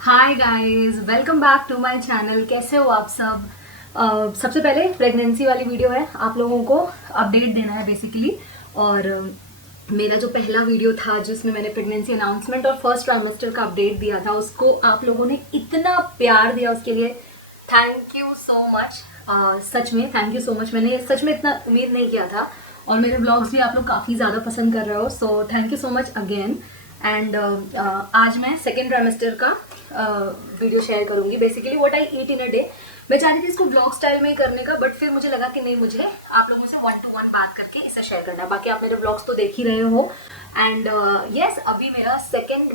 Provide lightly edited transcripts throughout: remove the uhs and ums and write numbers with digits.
Hi guys, welcome back to my channel. कैसे हो आप सब? सबसे पहले प्रेगनेंसी वाली वीडियो है, आप लोगों को अपडेट देना है बेसिकली। और मेरा जो पहला वीडियो था जिसमें मैंने प्रेगनेंसी अनाउंसमेंट और फर्स्ट ट्राइमेस्टर का अपडेट दिया था, उसको आप लोगों ने इतना प्यार दिया, उसके लिए थैंक यू सो मच। सच में थैंक यू सो मच। मैंने सच में इतना उम्मीद नहीं किया था और मेरे ब्लॉग्स भी आप लोग काफ़ी ज़्यादा पसंद कर रहे हो, so thank you so much again. And आज मैं सेकेंड ट्राइमेस्टर का वीडियो शेयर करूंगी। Basically what I eat in a day. मैं चाहती थी इसको ब्लॉग स्टाइल में ही करने का, बट फिर मुझे लगा कि नहीं, मुझे आप लोगों से 1 to 1 बात करके इसे शेयर करना है। बाकी आप मेरे ब्लॉग्स तो देख ही रहे हो। एंड यस, अभी मेरा सेकेंड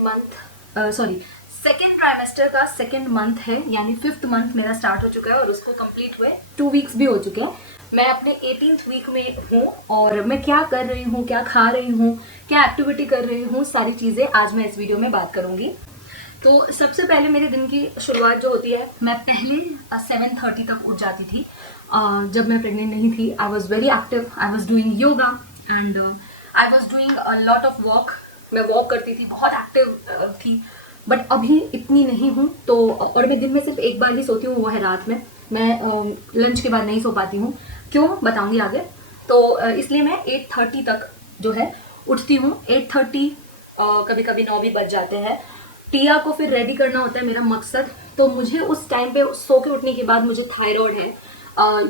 ट्राइमेस्टर का सेकेंड मंथ है, यानी 5th मंथ मेरा स्टार्ट हो चुका है और उसको कंप्लीट हुए 2 वीक्स भी हो चुके हैं। मैं अपने 18th वीक में हूँ और मैं क्या कर रही हूँ, क्या खा रही हूँ, क्या एक्टिविटी कर रही हूँ, सारी चीज़ें आज मैं इस वीडियो में बात करूँगी। तो सबसे पहले मेरे दिन की शुरुआत जो होती है, मैं पहले 7:30 तक उठ जाती थी। जब मैं प्रेग्नेंट नहीं थी, I was very active. I was doing yoga and I was doing a lot of walk. मैं वॉक करती थी, बहुत एक्टिव थी। बट अभी इतनी नहीं हूँ। तो और मैं दिन में सिर्फ एक बार ही सोती हूँ, वो है रात में। मैं लंच के बाद नहीं सो पाती हूँ, क्यों बताऊँगी आगे। तो इसलिए मैं 8:30 तक जो है उठती हूँ। 8:30, कभी कभी 9 भी बज जाते हैं। टिया को फिर रेडी करना होता है मेरा मकसद। तो मुझे उस टाइम पे सो के उठने के बाद मुझे थायराइड है।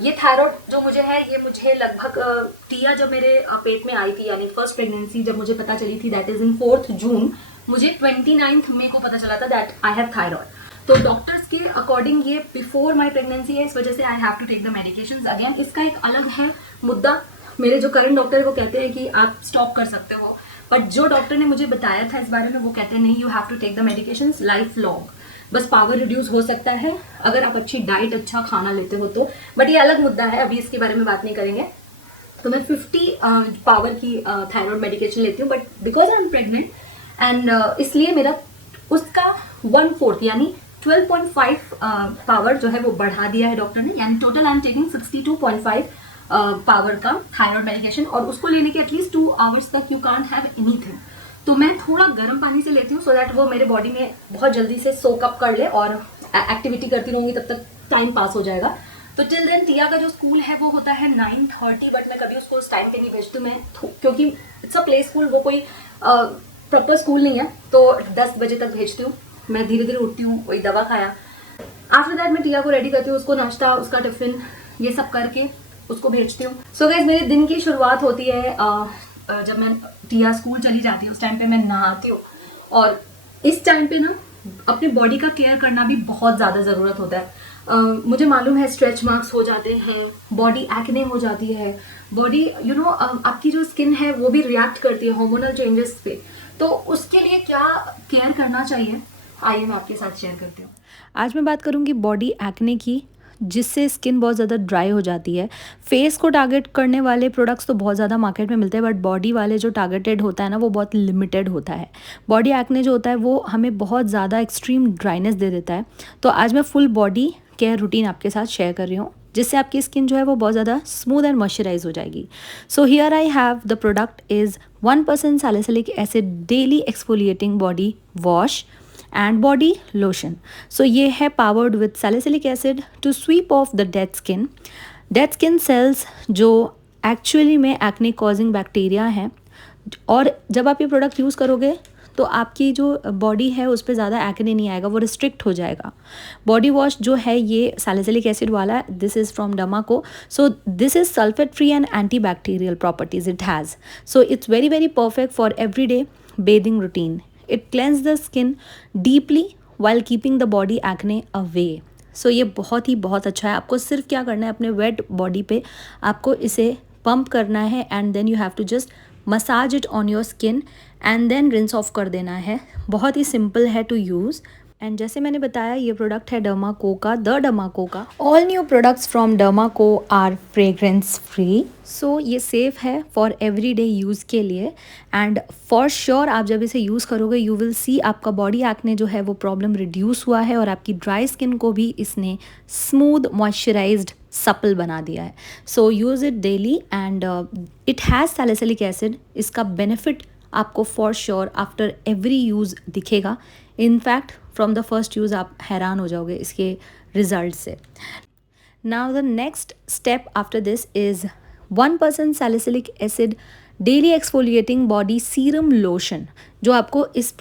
ये थायराइड जो मुझे है, ये मुझे लगभग टिया जब मेरे पेट में आई थी, यानी फर्स्ट प्रेगनेंसी जब मुझे पता चली थी, दैट इज इन 4th जून। मुझे 29th मई को पता चला था दैट आई हैव थायराइड। तो डॉक्टर्स के अकॉर्डिंग ये बिफोर माई प्रेगनेंसी है, इस वजह से I have to take the medications again. इसका एक अलग है मुद्दा। मेरे जो करंट डॉक्टर है वो कहते हैं कि आप स्टॉप कर सकते हो, बट जो डॉक्टर ने मुझे बताया था इस बारे में, वो कहते हैं नहीं, you have to take the medications life long. बस पावर रिड्यूस हो सकता है अगर आप अच्छी डाइट, अच्छा खाना लेते हो तो, बट ये अलग मुद्दा है, अभी इसके बारे में बात नहीं करेंगे। तो मैं 50 पावर की थायराइड मेडिकेशन लेती हूँ, but because I am pregnant and इसलिए मेरा उसका 1/4 यानी 12.5 पावर जो है वो बढ़ा दिया है डॉक्टर ने। यानी total I am taking 62.5 power का थायराइड मेडिकेशन, और उसको लेने के एटलीस्ट 2 आवर्स तक यू कांट हैव एनीथिंग। तो मैं थोड़ा गर्म पानी से लेती हूँ सो दैट वो मेरे बॉडी में बहुत जल्दी से सोक अप कर ले और एक्टिविटी करती रहूँगी, तब तक टाइम पास हो जाएगा। तो टिल देन टिया का जो स्कूल है वो होता है 9:30, बट मैं कभी उसको उस टाइम पे नहीं भेजती हूँ। मैं क्योंकि इट्स अ प्ले स्कूल, वो कोई प्रॉपर स्कूल नहीं है, तो 10 बजे तक भेजती हूँ। मैं धीरे धीरे उठती हूँ, कोई दवा खाया। आफ्टर दैट मैं टिया को रेडी करती हूँ, उसको नाश्ता, उसका टिफिन, ये सब करके उसको भेजती हूँ। सो गाइस, मेरे दिन की शुरुआत होती है जब मैं टिया स्कूल चली जाती है, उस टाइम पे मैं नहाती हूँ। और इस टाइम पे ना अपने बॉडी का केयर करना भी बहुत ज़्यादा ज़रूरत होता है। मुझे मालूम है स्ट्रेच मार्क्स हो जाते हैं, बॉडी एक्ने हो जाती है, बॉडी आपकी जो स्किन है वो भी रिएक्ट करती है हार्मोनल चेंजेस पे। तो उसके लिए क्या केयर करना चाहिए, आइए मैं आपके साथ शेयर करती हूँ। आज मैं बात करूंगी बॉडी एक्ने की, जिससे स्किन बहुत ज़्यादा ड्राई हो जाती है। फेस को टारगेट करने वाले प्रोडक्ट्स तो बहुत ज़्यादा मार्केट में मिलते हैं, बट बॉडी वाले जो टारगेटेड होता है ना, वो बहुत लिमिटेड होता है। बॉडी एक्ने जो होता है वो हमें बहुत ज़्यादा एक्सट्रीम ड्राइनेस दे देता है। तो आज मैं फुल बॉडी केयर रूटीन आपके साथ शेयर कर रही हूँ, जिससे आपकी स्किन जो है वो बहुत ज़्यादा स्मूथ एंड मॉइस्चराइज हो जाएगी। So here I have the product is 1% salicylic acid daily exfoliating body wash and body lotion. So ये है powered with salicylic acid to sweep off the dead skin cells जो actually में acne causing bacteria हैं। और जब आप ये product use करोगे तो आपकी जो बॉडी है उस पर ज़्यादा एक्ने नहीं आएगा, वो रिस्ट्रिक्ट हो जाएगा। बॉडी वॉश जो है ये सैलिसिलिक एसिड वाला, this is from डमाको। So this is sulphate free and anti bacterial properties it has. So it's very very perfect for every day bathing routine. It cleanses the skin deeply while keeping the body acne away. So ये बहुत अच्छा है। आपको सिर्फ क्या करना है, अपने वेट बॉडी पे आपको इसे पंप करना है and then you have to just massage it on your skin and then rinse off कर देना है। बहुत ही सिंपल है टू यूज़। एंड जैसे मैंने बताया, ये प्रोडक्ट है डर्माको का, द डर्माको का। All new products from Dermaco are fragrance free. So ये सेफ़ है फॉर एवरीडे यूज़ के लिए। एंड फॉर श्योर आप जब इसे यूज़ करोगे, यू विल सी आपका बॉडी एक्ने जो है वो प्रॉब्लम रिड्यूस हुआ है और आपकी ड्राई स्किन को भी इसने स्मूथ मॉइस्चराइज्ड सपल बना दिया है। So use it daily and it has salicylic acid. इसका बेनिफिट आपको for sure after every use दिखेगा। In fact from the first use आप हैरान हो जाओगे इसके रिजल्ट से। Now the next step after this is 1% salicylic acid daily exfoliating body serum lotion, जो आपको इस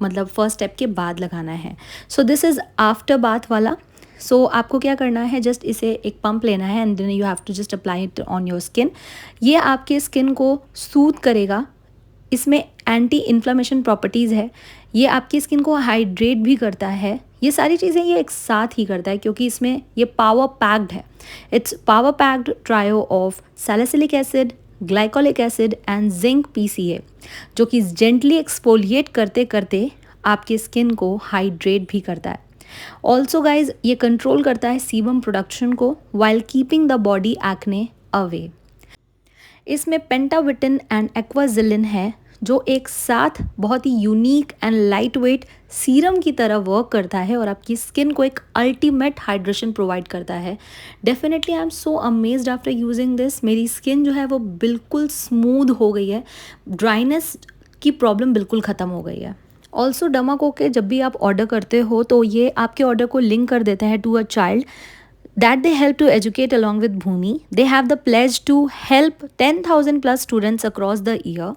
मतलब फर्स्ट स्टेप के बाद लगाना है। So this is after bath वाला। सो आपको क्या करना है, जस्ट इसे एक पंप लेना है and then you have to just apply it on your skin. ये आपके स्किन को सूद करेगा, इसमें एंटी इन्फ्लामेशन प्रॉपर्टीज़ है, ये आपकी स्किन को हाइड्रेट भी करता है। ये सारी चीज़ें ये एक साथ ही करता है क्योंकि इसमें ये पावर पैक्ड है। It's power packed trio of salicylic acid, glycolic acid and zinc PCA, जो कि जेंटली एक्सफोलिएट करते करते आपके स्किन को हाइड्रेट भी करता है। ऑल्सो गाइज ये कंट्रोल करता है सीबम प्रोडक्शन को while keeping the body acne away. इसमें पेंटाविटिन एंड एक्वाजिलिन है जो एक साथ बहुत ही unique and light weight serum की तरह वर्क करता है और आपकी स्किन को एक अल्टीमेट हाइड्रेशन प्रोवाइड करता है। Definitely I am so amazed after using this. मेरी स्किन जो है वो बिल्कुल स्मूथ हो गई है, ड्राइनेस की प्रॉब्लम बिल्कुल ख़त्म हो गई है। ऑल्सो डर्माको के जब भी आप ऑर्डर करते हो तो ये आपके ऑर्डर को लिंक कर देते हैं to a child that they help to educate along with Bhumi. They have the pledge to help 10,000 plus students across the year.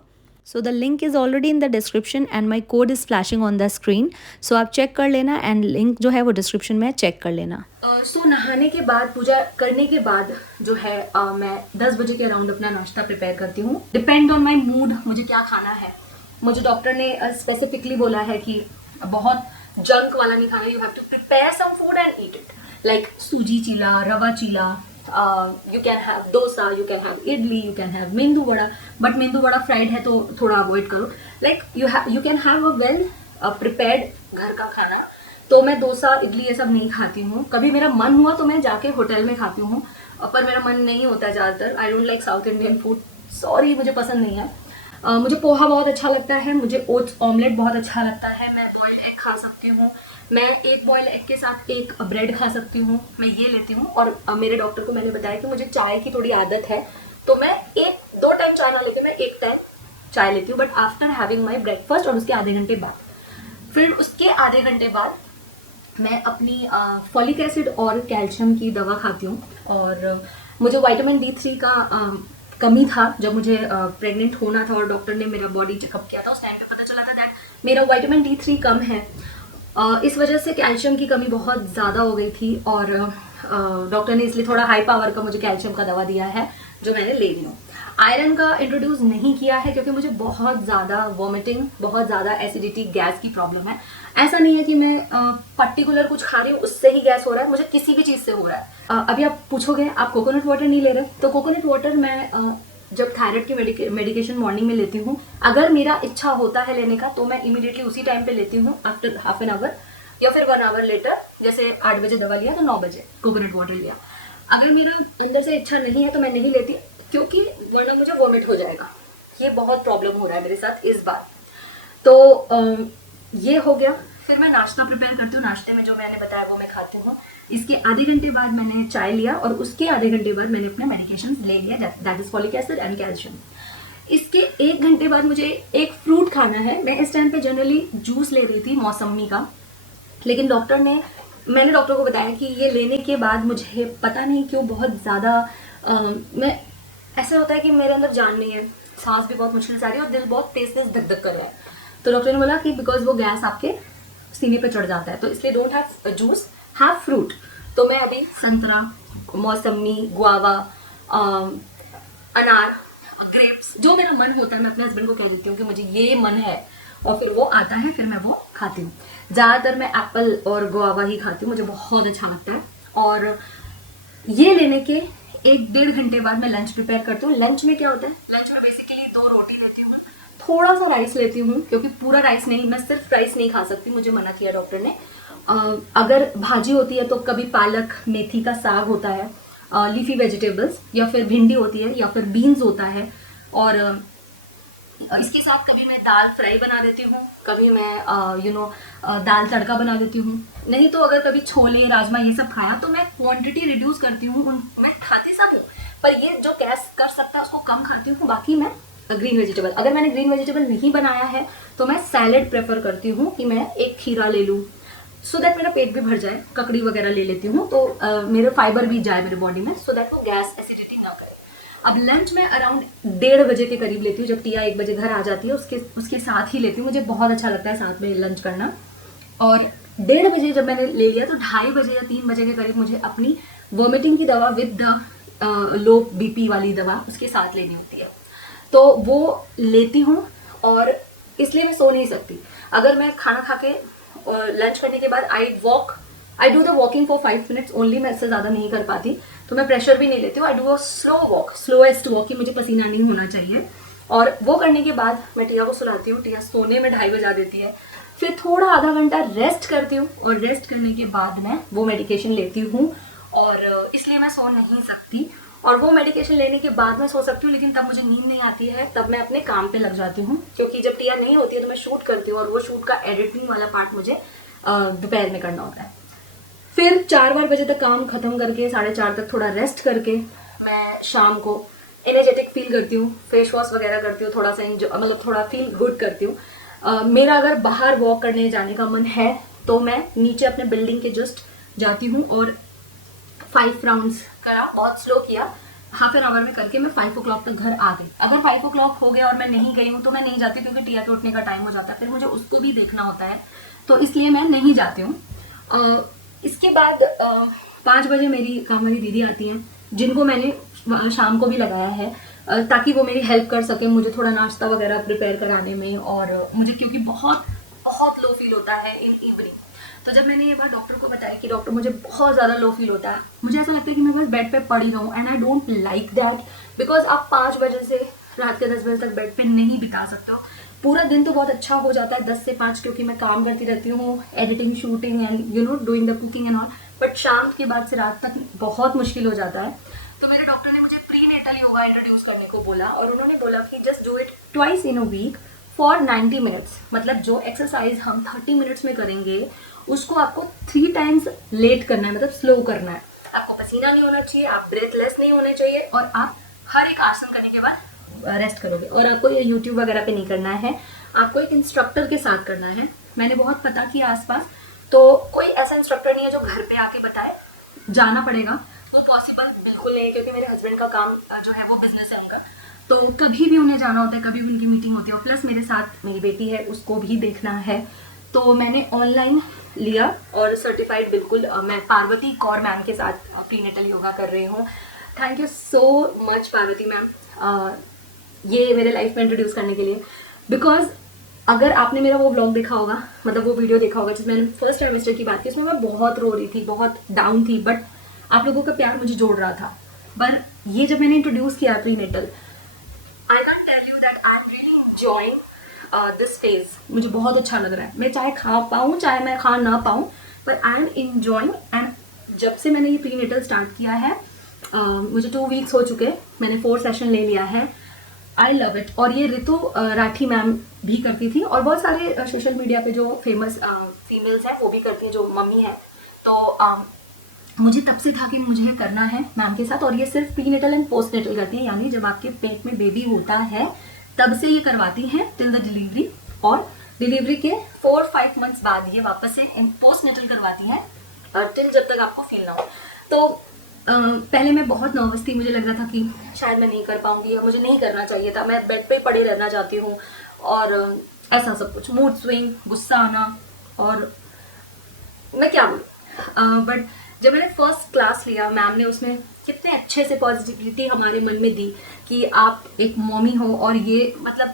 So the link is already in the description and my code is flashing on the screen. So आप check कर लेना and link जो है वो description में check कर लेना। सो नहाने के बाद, पूजा करने के बाद जो है मैं 10 बजे के अराउंड अपना नाश्ता प्रिपेयर करती हूँ। डिपेंड ऑन माई मूड मुझे क्या खाना है। मुझे डॉक्टर ने स्पेसिफिकली बोला है कि बहुत जंक वाला नहीं खाना, you have to prepare some food and eat it, like sooji chilla, rava chilla, you can have dosa, you can have idli, you can have medu vada, but मेंदू वड़ा फ्राइड है तो थोड़ा अवॉइड करो। Like you can have a well prepared घर का खाना। तो मैं डोसा, इडली ये सब नहीं खाती हूँ। कभी मेरा मन हुआ तो मैं जाके होटल में खाती हूँ, पर मेरा मन नहीं होता है ज़्यादातर। आई don't like south Indian food, sorry, मुझे पसंद नहीं है। मुझे पोहा बहुत अच्छा लगता है, मुझे ओट्स ऑमलेट बहुत अच्छा लगता है, मैं बॉइल्ड एग खा सकती हूँ, मैं एक बॉयल एग के साथ एक ब्रेड खा सकती हूँ, मैं ये लेती हूँ। और मेरे डॉक्टर को मैंने बताया कि मुझे चाय की थोड़ी आदत है, तो मैं 1-2 टाइम चाय ना लेती, मैं 1 टाइम चाय लेती हूँ, but after having my breakfast. और उसके आधे घंटे बाद, फिर उसके आधे घंटे बाद मैं अपनी फॉलिक एसिड और कैल्शियम की दवा खाती हूँ। और मुझे विटामिन D3 का कमी था जब मुझे प्रेग्नेंट होना था और डॉक्टर ने मेरा बॉडी चेकअप किया था, उस टाइम पे पता चला था दैट मेरा विटामिन D3 कम है। इस वजह से कैल्शियम की कमी बहुत ज़्यादा हो गई थी और डॉक्टर ने इसलिए थोड़ा हाई पावर का मुझे कैल्शियम का दवा दिया है जो मैंने ले ली हूँ। आयरन का इंट्रोड्यूस नहीं किया है क्योंकि मुझे बहुत ज़्यादा वॉमिटिंग, बहुत ज़्यादा एसिडिटी, गैस की प्रॉब्लम है। ऐसा नहीं है कि मैं पर्टिकुलर कुछ खा रही हूँ उससे ही गैस हो रहा है, मुझे किसी भी चीज़ से हो रहा है। अभी आप पूछोगे आप कोकोनट वाटर नहीं ले रहे, तो कोकोनट वाटर मैं जब थायराइड की मेडिकेशन मॉर्निंग में लेती हूँ, अगर मेरा इच्छा होता है लेने का तो मैं इमीडिएटली उसी टाइम पे लेती हूँ, आफ्टर हाफ एन आवर या फिर 1 आवर लेटर। जैसे 8 बजे दवा लिया तो 9 बजे कोकोनट वाटर लिया। अगर मेरा अंदर से इच्छा नहीं है तो मैं नहीं लेती, क्योंकि वरना मुझे वॉमिट हो जाएगा। ये बहुत प्रॉब्लम हो रहा है मेरे साथ इस बार। तो ये हो गया। फिर मैं नाश्ता प्रिपेयर करती हूँ। नाश्ते में जो मैंने बताया वो मैं खाती हूँ। इसके आधे घंटे बाद मैंने चाय लिया और उसके आधे घंटे बाद मैंने अपना मेडिकेशन ले लिया, that is folic acid and calcium. इसके 1 घंटे बाद मुझे एक फ्रूट खाना है। मैं इस टाइम पे जनरली जूस ले रही थी मौसमी का, लेकिन मैंने डॉक्टर को बताया कि ये लेने के बाद मुझे पता नहीं क्यों बहुत ज़्यादा मैं ऐसा होता है कि मेरे अंदर जान नहीं है, सांस भी बहुत मुश्किल से आ रही है और दिल बहुत तेज तेज धक धक कर रहा है। तो डॉक्टर ने बोला कि बिकॉज वो गैस आपके सीने पे चढ़ जाता है, तो इसलिए don't have juice, have fruit. तो मैं अभी संतरा, मौसमी, गुआवा, अनार, ग्रेप्स, जो मेरा मन होता है मैं अपने हस्बैंड को कह देती हूँ कि मुझे ये मन है और फिर वो आता है, फिर मैं वो खाती हूँ। ज़्यादातर मैं एप्पल और गुआवा ही खाती हूँ, मुझे बहुत अच्छा लगता है। और ये लेने के 1-1.5 घंटे बाद मैं लंच प्रिपेयर करती हूँ। लंच में क्या होता है, लंच में बेसिकली 2 रोटी लेती हूँ, थोड़ा सा राइस लेती हूँ, क्योंकि पूरा राइस नहीं, मैं सिर्फ राइस नहीं खा सकती, मुझे मना किया डॉक्टर ने। अगर भाजी होती है तो कभी पालक, मेथी का साग होता है, लीफी वेजिटेबल्स, या फिर भिंडी होती है, या फिर बीन्स होता है। और इसके साथ कभी मैं दाल फ्राई बना देती हूँ, कभी मैं दाल तड़का बना देती हूँ। नहीं तो अगर कभी छोले, राजमा ये सब खाया तो मैं क्वांटिटी रिड्यूस करती हूँ। मैं खाती सब हूँ, पर ये जो गैस कर सकता है उसको कम खाती हूँ, बाकी मैं ग्रीन वेजिटेबल। अगर मैंने ग्रीन वेजिटेबल नहीं बनाया है तो मैं सैलेड प्रेफर करती हूँ कि मैं एक खीरा ले लूँ, सो दैट मेरा पेट भी भर जाए। ककड़ी वगैरह ले लेती हूँ तो मेरे फाइबर भी जाए मेरे बॉडी में, सो दैट वो गैस एसिडिटी ना करे। अब लंच में अराउंड 1:30 बजे के करीब लेती हूँ, जब टिया 1 बजे घर आ जाती है उसके साथ ही लेती हूँ। मुझे बहुत अच्छा लगता है साथ में लंच करना। और 1:30 बजे जब मैंने ले लिया तो 2:30 बजे या 3 बजे के करीब मुझे अपनी वॉमिटिंग की दवा विद द लो बीपी वाली दवा उसके साथ लेनी होती है, तो वो लेती हूँ। और इसलिए मैं सो नहीं सकती। अगर मैं खाना खा के लंच करने के बाद I do the walking for 5 minutes only, मैं इससे ज़्यादा नहीं कर पाती, तो मैं प्रेशर भी नहीं लेती हूँ। I do a slow walk, slowest walk, कि मुझे पसीना नहीं होना चाहिए। और वो करने के बाद मैं टिया को सुलाती हूँ। टिया सोने में 2:30 बजा देती है। फिर थोड़ा आधा घंटा रेस्ट करती हूँ और रेस्ट करने के बाद मैं वो मेडिकेशन लेती हूँ, और इसलिए मैं सो नहीं सकती। और वो मेडिकेशन लेने के बाद मैं सो सकती हूँ, लेकिन तब मुझे नींद नहीं आती है, तब मैं अपने काम पे लग जाती हूँ, क्योंकि जब टिया नहीं होती है तो मैं शूट करती हूँ और वो शूट का एडिटिंग वाला पार्ट मुझे दोपहर में करना होता है। फिर 4 बजे तक काम खत्म करके 4:30 तक थोड़ा रेस्ट करके मैं शाम को एनर्जेटिक फील करती हूँ, फेस वॉश वगैरह करती हूँ, थोड़ा सा मतलब थोड़ा फील गुड करती हूँ। मेरा अगर बाहर वॉक करने जाने का मन है तो मैं नीचे अपने बिल्डिंग के जस्ट जाती हूँ और 5 राउंड्स करा, बहुत स्लो किया, हाफ एन आवर में करके मैं 5 o'clock तक घर आ गई। अगर 5 o'clock हो गया और मैं नहीं गई हूँ तो मैं नहीं जाती, क्योंकि टिया के उठने का टाइम हो जाता है, फिर मुझे उसको भी देखना होता है, तो इसलिए मैं नहीं जाती हूँ। इसके बाद 5 बजे मेरी काम वाली दीदी आती हैं, जिनको मैंने शाम को भी लगाया है, ताकि वो मेरी हेल्प कर सके मुझे थोड़ा नाश्ता वगैरह प्रिपेयर कराने में। और मुझे क्योंकि बहुत बहुत लो फील होता है इन इवनिंग, तो जब मैंने ये बात डॉक्टर को बताया कि डॉक्टर मुझे बहुत ज़्यादा लो फील होता है, मुझे ऐसा लगता है कि मैं बस बेड पे पड़ी रहूँ, and I don't like that, because आप 5 बजे से रात के 10 बजे तक बेड पे नहीं बिता सकते हो। पूरा दिन तो बहुत अच्छा हो जाता है 10 से 5, क्योंकि मैं काम करती रहती हूँ, editing, shooting and doing the cooking and all, but शाम के बाद से रात तक बहुत मुश्किल हो जाता है। तो मेरे डॉक्टर ने मुझे प्रीनेटल योगा इंट्रोड्यूस करने को बोला, और उन्होंने बोला कि just do it twice in a week for 90 minutes. मतलब जो एक्सरसाइज हम 30 मिनट्स में करेंगे उसको आपको 3 टाइम्स लेट करना है, मतलब स्लो करना है। आपको पसीना नहीं होना चाहिए, आप ब्रेथलेस नहीं होने चाहिए, और आप हर एक आसन करने के बाद रेस्ट करोगे। और आपको ये यूट्यूब वगैरह पे नहीं करना है, आपको एक इंस्ट्रक्टर के साथ करना है। मैंने बहुत पता किया आसपास, तो कोई ऐसा इंस्ट्रक्टर नहीं है जो घर पे आके बताए, जाना पड़ेगा। वो पॉसिबल बिल्कुल नहीं है, क्योंकि मेरे हस्बैंड का काम जो है वो बिजनेस है उनका, तो कभी भी उन्हें जाना होता है, कभी भी उनकी मीटिंग होती है, और प्लस मेरे साथ मेरी बेटी है, उसको भी देखना है। तो मैंने ऑनलाइन लिया और सर्टिफाइड बिल्कुल मैं पार्वती कौर मैम के साथ प्रीनेटल योगा कर रही हूँ। Thank you so much Parvati ma'am, ये मेरे लाइफ में इंट्रोड्यूस करने के लिए। बिकॉज अगर आपने मेरा वो व्लॉग देखा होगा, मतलब वो वीडियो देखा होगा जिसमें मैंने फर्स्ट ट्राइमेस्टर की बात की, उसमें मैं बहुत रो रही थी, बहुत डाउन थी, बट आप लोगों का प्यार मुझे जोड़ रहा था। पर ये जब मैंने इंट्रोड्यूस किया prenatal, I can tell you that I am really enjoying this phase. मुझे बहुत अच्छा लग रहा है, मैं चाहे खा पाऊँ चाहे मैं खा ना पाऊँ, पर आई एम एंजॉयिंग। एंड जब से मैंने ये प्रीनेटल स्टार्ट किया है, मुझे 2 वीक्स हो चुके, मैंने 4 सेशन ले लिया है। I love it. और ये रितु राठी मैम भी करती थी, और बहुत सारे सोशल मीडिया पे जो फेमस फीमेल्स हैं वो भी करती हैं, जो मम्मी है। तो मुझे तब से था कि मुझे करना है मैम के साथ। और ये सिर्फ प्रीनेटल एंड पोस्टनेटल करती हैं, यानी जब आपके पेट में बेबी होता है तब से ये करवाती हैं टिल द डिलीवरी, और डिलीवरी के 4-5 मंथ्स बाद ये वापस से पोस्टनेटल करवाती हैं, टिल जब तक आपको फील ना हो। तो पहले मैं बहुत नर्वस थी, मुझे लग रहा था कि शायद मैं नहीं कर पाऊंगी, या मुझे नहीं करना चाहिए था, मैं बेड पे पड़े रहना चाहती हूँ, और ऐसा सब कुछ, मूड स्विंग, गुस्सा आना, और मैं क्या बोलूँ। बट जब मैंने फर्स्ट क्लास लिया, मैम ने उसमें कितने अच्छे से पॉजिटिविटी हमारे मन में दी कि आप एक मम्मी हो, और ये मतलब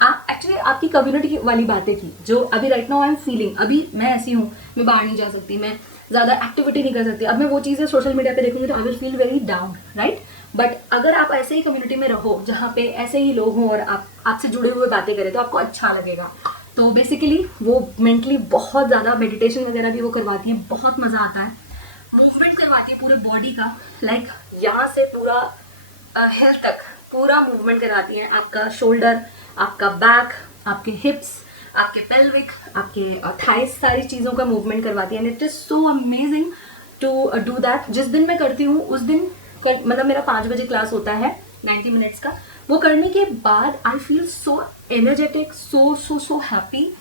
आप एक्चुअली आपकी कम्युनिटी वाली बातें की, जो अभी right now I am feeling. अभी मैं ऐसी हूँ, मैं बाहर नहीं जा सकती, मैं ज़्यादा एक्टिविटी नहीं कर सकती। अब मैं वो चीज़ें सोशल मीडिया पे देखूंगी तो आई will feel very down, right. But अगर आप ऐसे ही कम्युनिटी में रहो जहाँ पे ऐसे ही लोग हों और आपसे जुड़े हुए बातें करें, तो आपको अच्छा लगेगा। तो बेसिकली वो मेंटली बहुत ज़्यादा मेडिटेशन वगैरह भी वो करवाती है, बहुत मज़ा आता है। मूवमेंट करवाती है पूरे बॉडी का, लाइक यहाँ से पूरा हेल्थ तक पूरा मूवमेंट कराती है। आपका शोल्डर, आपका बैक, आपके हिप्स, आपके पेल्विक, आपके थाइस, सारी चीज़ों का मूवमेंट करवाती है। And it is so amazing to do that. जिस दिन मैं करती हूँ उस दिन मतलब मेरा 5 बजे क्लास होता है 90 मिनट्स का, वो करने के बाद I feel so energetic, so so so happy,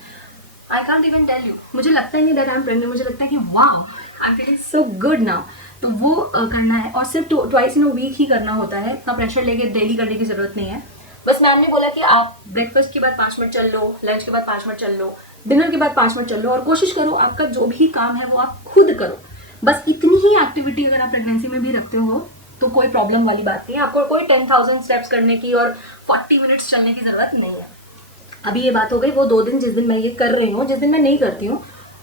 I can't even tell you. मुझे लगता ही नहीं दैट आई एम प्रेग्नेंट, मुझे लगता है कि wow I am feeling so good now. तो वो करना है, और सिर्फ ट्वाइस इन अ वीक ही करना होता है, इतना प्रेशर लेके डेली करने की जरूरत नहीं है। बस मैम ने बोला कि आप ब्रेकफास्ट के बाद 5 मिनट चल लो, लंच के बाद 5 मिनट चल लो, डिनर के बाद 5 मिनट चल लो, और कोशिश करो आपका जो भी काम है वो आप खुद करो। बस इतनी ही एक्टिविटी अगर आप प्रेगनेंसी में भी रखते हो तो कोई प्रॉब्लम वाली बात नहीं है। आपको कोई 10,000 स्टेप्स करने की और 40 मिनट्स चलने की जरूरत नहीं है। अभी ये बात हो गई वो 2 दिन जिस दिन मैं ये कर रही हूँ, जिस दिन मैं नहीं करती हूँ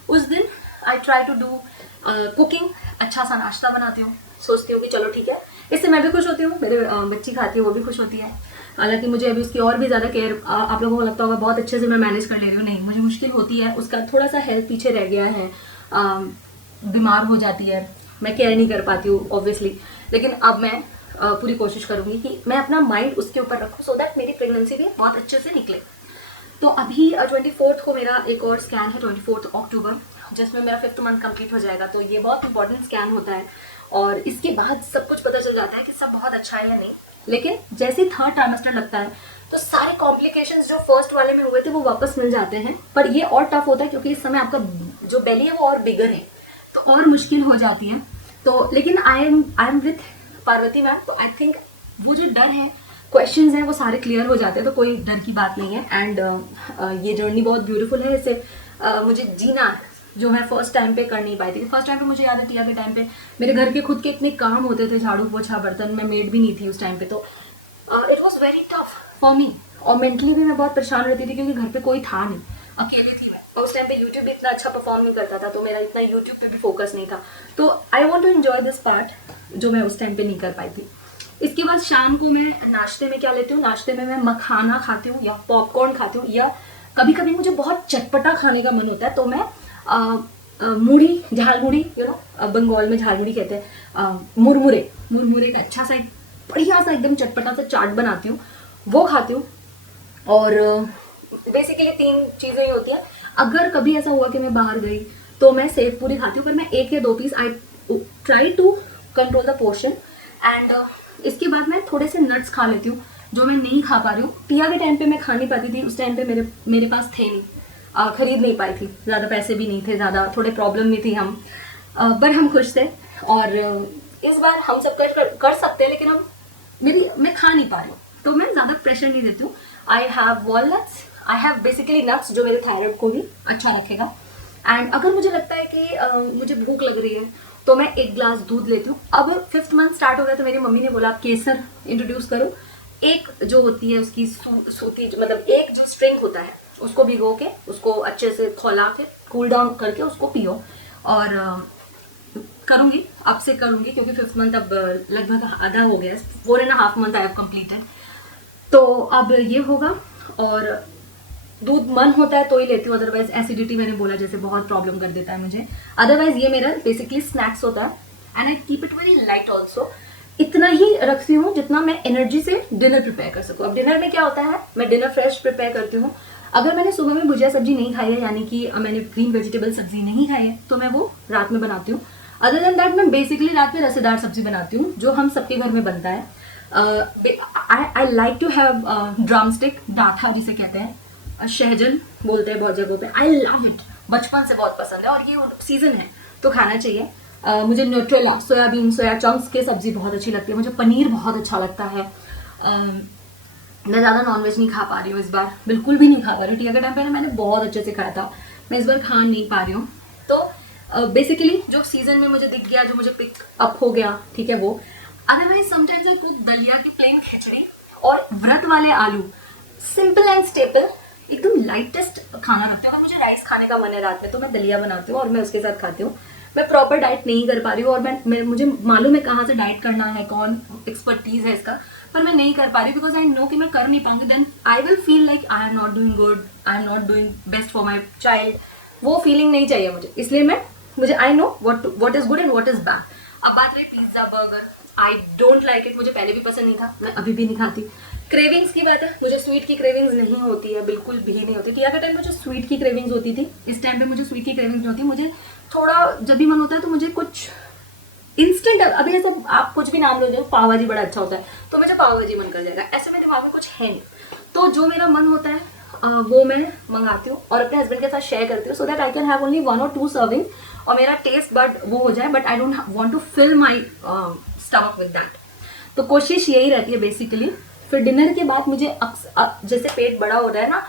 उस दिन I try to do cooking, अच्छा सा नाश्ता बनाती हूँ, सोचती हूँ कि चलो ठीक है, इससे मैं भी खुश होती हूँ, मेरे बच्ची खाती है वो भी खुश होती है। हालांकि मुझे अभी उसकी और भी ज़्यादा केयर, आप लोगों को लगता होगा बहुत अच्छे से मैं मैनेज कर ले रही हूँ, नहीं, मुझे मुश्किल होती है, उसका थोड़ा सा हेल्थ पीछे रह गया है, बीमार हो जाती है, मैं केयर नहीं कर पाती हूँ ऑब्वियसली। लेकिन अब मैं पूरी कोशिश करूँगी कि मैं अपना माइंड उसके ऊपर रखूँ सो दैट मेरी प्रेगनेंसी भी बहुत अच्छे से निकले। तो अभी 24 को मेरा एक और स्कैन है, 24 अक्टूबर, जिसमें मेरा 5th मंथ कंप्लीट हो जाएगा। तो ये बहुत इंपॉर्टेंट स्कैन होता है और इसके बाद सब कुछ पता चल जाता है कि सब बहुत अच्छा है या नहीं। लेकिन जैसे ही 3rd ट्राइमेस्टर लगता है तो सारे कॉम्प्लिकेशंस जो फर्स्ट वाले में हुए थे वो वापस मिल जाते हैं। पर ये और टफ होता है क्योंकि इस समय आपका जो बेली है वो और बिगर है, तो और मुश्किल हो जाती है। तो लेकिन I am with Parvati ma'am, तो आई थिंक वो जो डर है, क्वेश्चंस हैं, वो सारे क्लियर हो जाते हैं, तो कोई डर की बात नहीं है। एंड ये जर्नी बहुत ब्यूटीफुल है, इसे मुझे जीना जो मैं फर्स्ट टाइम पे कर नहीं पाई थी। फर्स्ट टाइम पे मुझे याद है टिया के टाइम पे मेरे घर के खुद के इतने काम होते थे, झाड़ू पोछा बर्तन, मैं मेड भी नहीं थी उस टाइम पे, तो it was very tough for me. और मेंटली भी मैं बहुत परेशान रहती थी क्योंकि घर पे कोई था नहीं, अकेले थी मैं, और उस टाइम पे यूट्यूब भी इतना अच्छा परफॉर्म नहीं करता था, तो मेरा इतना यूट्यूब पे भी फोकस नहीं था। तो I want to enjoy this part जो मैं उस टाइम पे नहीं कर पाई थी। इसके बाद शाम को मैं नाश्ते में क्या लेती हूँ, नाश्ते में मैं मखाना खाती हूँ या पॉपकॉर्न खाती हूँ, या कभी कभी मुझे बहुत चटपटा खाने का मन होता है तो मैं मुड़ी, झालमुड़ी, यू नो बंगाल में झालमुड़ी कहते हैं, मुरमुरे का अच्छा सा एक बढ़िया सा एकदम चटपटा सा चाट बनाती हूँ, वो खाती हूँ। और बेसिकली 3 चीज़ें ही होती हैं। अगर कभी ऐसा हुआ कि मैं बाहर गई तो मैं सेव पूरी खाती हूँ, पर मैं 1 या 2 piece, I try to control the portion. And इसके बाद मैं थोड़े से नट्स खा लेती हूँ जो मैं नहीं खा पा रही हूँ। टिया के टाइम पे मैं खा नहीं पाती थी, उस टाइम पे मेरे पास थे नहीं, खरीद नहीं पाई थी, ज़्यादा पैसे भी नहीं थे, ज़्यादा थोड़े प्रॉब्लम में थी हम, पर हम खुश थे। और इस बार हम सब कर सकते हैं, लेकिन मैं खा नहीं पा रही हूँ, तो मैं ज़्यादा प्रेशर नहीं देती हूँ। I have walnuts, I have basically nuts जो मेरे थायराइड को भी अच्छा रखेगा। एंड अगर मुझे लगता है कि मुझे भूख लग रही है तो मैं 1 ग्लास दूध लेती हूँ। अब 5th मंथ स्टार्ट हो गया तो मेरी मम्मी ने बोला आप केसर इंट्रोड्यूस करो। एक जो होती है उसकी सूती, मतलब एक जो स्ट्रिंग होता है उसको भिगो के उसको अच्छे से खौला के कूल डाउन करके उसको पियो। और करूँगी, अब से करूँगी, क्योंकि 5th मंथ अब लगभग आधा हो गया, 4.5 मंथ आई हैव कंप्लीटेड, तो अब ये होगा। और दूध मन होता है तो ही लेती हूँ, अदरवाइज एसिडिटी मैंने बोला जैसे बहुत प्रॉब्लम कर देता है मुझे। अदरवाइज ये मेरा बेसिकली स्नैक्स होता है and I keep it very light also. इतना ही रखती हूँ जितना मैं एनर्जी से डिनर प्रिपेयर कर सकूँ। अब डिनर में क्या होता है, मैं डिनर फ्रेश प्रिपेयर करती हूँ। अगर मैंने सुबह में भुजिया सब्जी नहीं खाई है, यानी कि मैंने ग्रीन वेजिटेबल सब्जी नहीं खाई है, तो मैं वो रात में बनाती हूँ। अदर देन दैट मैं बेसिकली रात में रसेदार सब्जी बनाती हूँ जो हम सबके घर में बनता है। I like to have drumstick, डाथा जिसे कहते हैं, शहजन बोलते हैं बहुत जगहों पे। आई लव इट, बचपन से बहुत पसंद है और ये सीजन है तो खाना चाहिए। मुझे न्यूट्रेला, सोयाबीन, सोया चंक्स की सब्जी बहुत अच्छी लगती है। मुझे पनीर बहुत अच्छा लगता है। मैं ज़्यादा नॉनवेज नहीं खा पा रही हूँ इस बार, बिल्कुल भी नहीं खा पा रही हूँ। टिया के टाइम पे मैंने बहुत अच्छे से खाया था, मैं इस बार खा नहीं पा रही हूँ। तो बेसिकली जो सीजन में मुझे दिख गया, जो मुझे पिक अप हो गया, ठीक है वो। अदरवाइज समटाइम्स आई कुक दलिया की प्लेन खिचड़ी और व्रत वाले आलू, सिंपल एंड स्टेपल, एकदम लाइटेस्ट खाना रखती हूँ। अगर मुझे राइस खाने का मन है रात में तो मैं दलिया बनाती हूँ और मैं उसके साथ खाती हूँ। मैं प्रॉपर डाइट नहीं कर पा रही हूँ और मुझे मालूम है कहाँ से डाइट करना है, कौन एक्सपर्टीज है इसका, पर मैं नहीं कर पा रही बिकॉज आई नो कि मैं कर नहीं पाऊंगी। Then I will feel like I am not doing good, I am not doing best for my child. वो फीलिंग नहीं चाहिए मुझे, इसलिए मुझे I know what is good and what is bad. अब बात रही pizza burger, I don't like it, मुझे पहले भी पसंद नहीं था, मैं अभी भी नहीं खाती। क्रेविंग्स की बात है, मुझे स्वीट की क्रेविंग्स नहीं होती है, बिल्कुल भी नहीं होती। टिया के टाइम मुझे स्वीट की क्रेविंग्स होती थी, इस टाइम पे मुझे स्वीट की क्रेविंग्स नहीं होती। मुझे थोड़ा जब भी मन होता है तो मुझे कुछ इंस्टेंट, अभी जैसे आप कुछ भी नाम लो, जो पाव भाजी बड़ा अच्छा होता है तो मुझे पाव भाजी मन कर जाएगा, ऐसे मेरे दिमाग में कुछ है नहीं। तो जो मेरा मन होता है वो मैं मंगाती हूँ और अपने हस्बैंड के साथ शेयर करती हूँ, so that I can have only 1 or 2 serving और मेरा टेस्ट बड वो हो जाए, but I don't want to fill my stomach with that. तो कोशिश यही रहती है बेसिकली। फिर डिनर के बाद मुझे जैसे पेट बड़ा हो रहा है ना,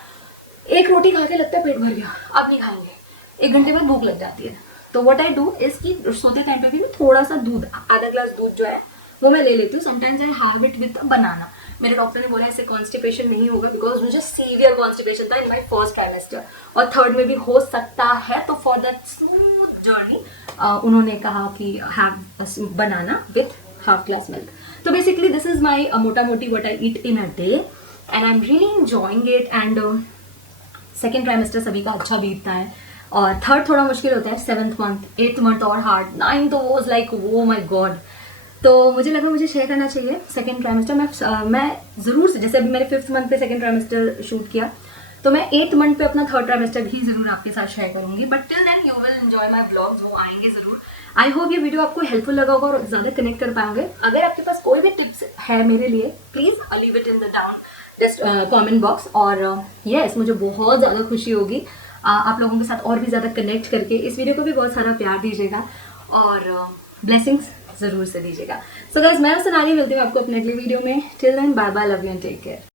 एक रोटी खा के लगता है पेट भर गया, अब नहीं खाएंगे, 1 घंटे बाद भूख लग जाती है। तो व्हाट आई डू इज कि सोते टाइम पे भी मैं थोड़ा सा दूध, आधा ग्लास दूध जो है वो मैं ले लेती हूँ। Sometimes I have it with banana. मेरे डॉक्टर ने बोला इससे कॉन्स्टिपेशन नहीं होगा, बिकॉज मुझे सीवियर कॉन्स्टिपेशन था इन माई फर्स्ट ट्राइमेस्टर और थर्ड में भी हो सकता है। तो फॉर दैट स्मूथ जर्नी उन्होंने कहा कि have banana with half glass milk. तो बेसिकली दिस इज माई मोटा मोटी what I eat in a day and I am really enjoying it. And second trimester सभी का अच्छा बीतता है और थर्ड थोड़ा मुश्किल होता है, 7th मंथ 8th मंथ और हार्ड, 9th तो वॉज लाइक वो माई गॉड। तो मुझे लगा मुझे शेयर करना चाहिए सेकेंड ट्राइमेस्टर। मैं ज़रूर से, जैसे अभी मैंने 5th मंथ पे सेकेंड ट्राइमेस्टर शूट किया, तो मैं 8th मंथ पे अपना थर्ड ट्राइमेस्टर भी ज़रूर आपके साथ शेयर करूंगी। But till then you will enjoy my vlogs, वो आएंगे ज़रूर। आई होप ये वीडियो आपको हेल्पफुल लगा होगा और ज़्यादा कनेक्ट कर पाओगे। अगर आपके पास कोई भी टिप्स है मेरे लिए, please leave it in the down just comment box. और यस मुझे बहुत ज़्यादा खुशी होगी आप लोगों के साथ और भी ज़्यादा कनेक्ट करके। इस वीडियो को भी बहुत सारा प्यार दीजिएगा और ब्लेसिंग्स ज़रूर से दीजिएगा। सो गाइस, मैं सोनाली, मिलती हूँ आपको अपने अगले वीडियो में। Till then bye bye, love you and take care.